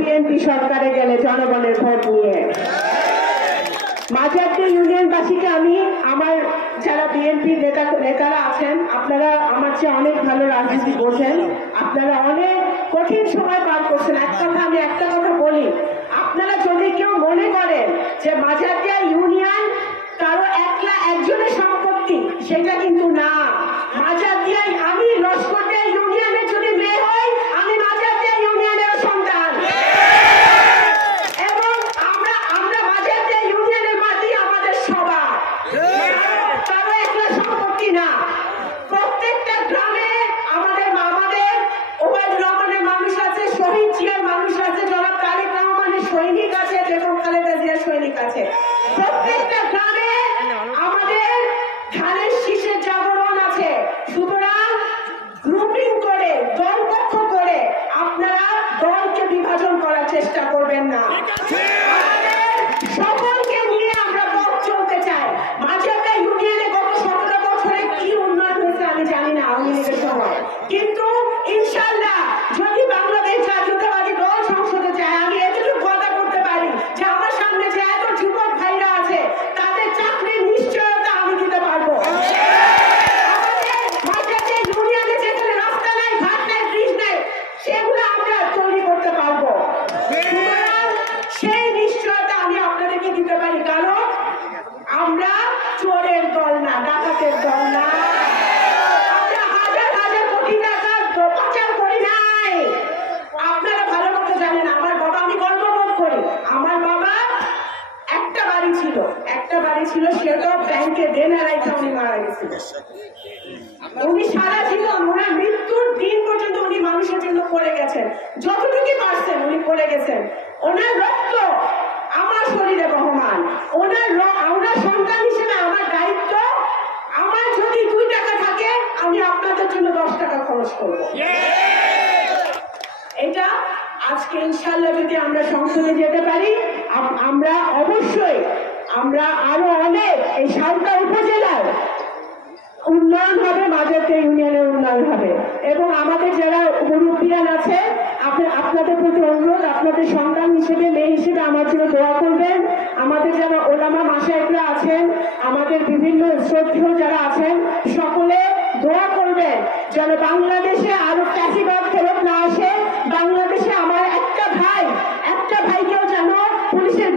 BNP সরকারে গেলে জনগণের ভোট নিয়ে। মাঝারদিয়া ইউনিয়নবাসীকে আমি, আমার যারা বিএনপি নেতারা আছেন, আপনারা আমার চেয়ে অনেক ভালো রাজনীতি বোঝেন, আপনারা অনেক কঠিন সময় পার করছেন। আমি একটা কথা বলি, আপনারা যদি কেউ মনে করেন যে মাঝারদিয়া ইউনিয়ন কারো একজনের সম্পত্তি, সেটা কিন্তু না। মাঝারদিয়ায় আমি লস্করদিয়া ইউনিয়নের যদি মেয়ে হই, আমি মাঝারদিয়া ইউনিয়নের সন্তান, এবং আমরা মাঝারদিয়া ইউনিয়নের মাটি আমাদের সবার, কারো একলা সম্পত্তি না। প্রত্যেকটা গ্রামে আমাদের ওবায়দুর রহমানের মানুষ আছে, শহীদ জিয়ার মানুষ আছে, জনাব তারেক রহমানের সৈনিক আছে, বেগম খালেদা জিয়ার সৈনিক আছে। প্রত্যেকটা গ্রামে আমাদের ধানের শীষের জাগরণ আছে। সুতরাং গ্রুপিং করে, দলপক্ষ করে আপনারা দলকে বিভাজন করার চেষ্টা করবেন না। সকলকে নিয়ে আমরা পথ চলতে চাই। মাঝারদিয়া ইউনিয়নে গত 17 বছরে কি উন্নয়ন হয়েছে আমি জানি না আওয়ামী লীগের সময়, কিন্তু ইনশাআল্লাহ যদি বাংলাদেশ জাতীয়তাবাদী দল সংসদে যায়, আমি এতটুকু কথা করতে পারি যে আমার সামনে যে এত যুবক ভাইরা আছে, তাদের চাকরির নিশ্চয়তা আমি দিতে পারবো। মাঝারদিয়া ইউনিয়নে যেখানে রাস্তা নাই, ঘাট নাই, ব্রিজ নাই, সেগুলো আমরা তৈরি করতে পারবো। সেই নিশ্চয়তা আমি আপনাদেরকে দিতে পারি, কারণ আমরা চোরের দল না, ডাকাতের দল না, আমরা হাজার হাজার কোটি টাকা পাচার করি নাই। আপনারা ভালো মতো জানেন আমার বাবা, আমি গর্ববোধ করি, আমার বাবা একটা বাড়ি ছিল, সেটাও ব্যাংকে দেনা রাইখা উনি মারা গেছিল। উনি সারা জীবন, ওনার মৃত্যুর দিন পর্যন্ত উনি মানুষের জন্য করে গেছেন, যতটুকু পারছেন উনি করে গেছেন। ওনার রক্ত আমার শরীরে বহমান, ওনার সন্তান হিসেবে আমার দায়িত্ব, আমার যদি 2 টাকা থাকে আমি আপনাদের জন্য 10 টাকা খরচ করবো। এটা আজকে ইনশাআল্লাহ যদি আমরা সংসদে যেতে পারি, আমরা অবশ্যই আমরা আরো অনেক এই সালটা উপজেলার উন্নয়ন হবে, মাঝারদিয়া ইউনিয়নের উন্নয়ন হবে। এবং আমাদের যারা মুরব্বিয়ান আছে, আপনাদের প্রতি অনুরোধ, আপনাদের সন্তান হিসেবে, মেয়ে হিসেবে আমার জন্য দোয়া করবেন। আমাদের যারা ওলামা মাশায়েখরা আছেন, আমাদের বিভিন্ন শ্রদ্ধেয় যারা আছেন, সকলে দোয়া করবেন যেন বাংলাদেশে আরো ফ্যাসিবাদ ফেরত না আসে। বাংলাদেশে আমার একটা ভাইকেও যেন পুলিশের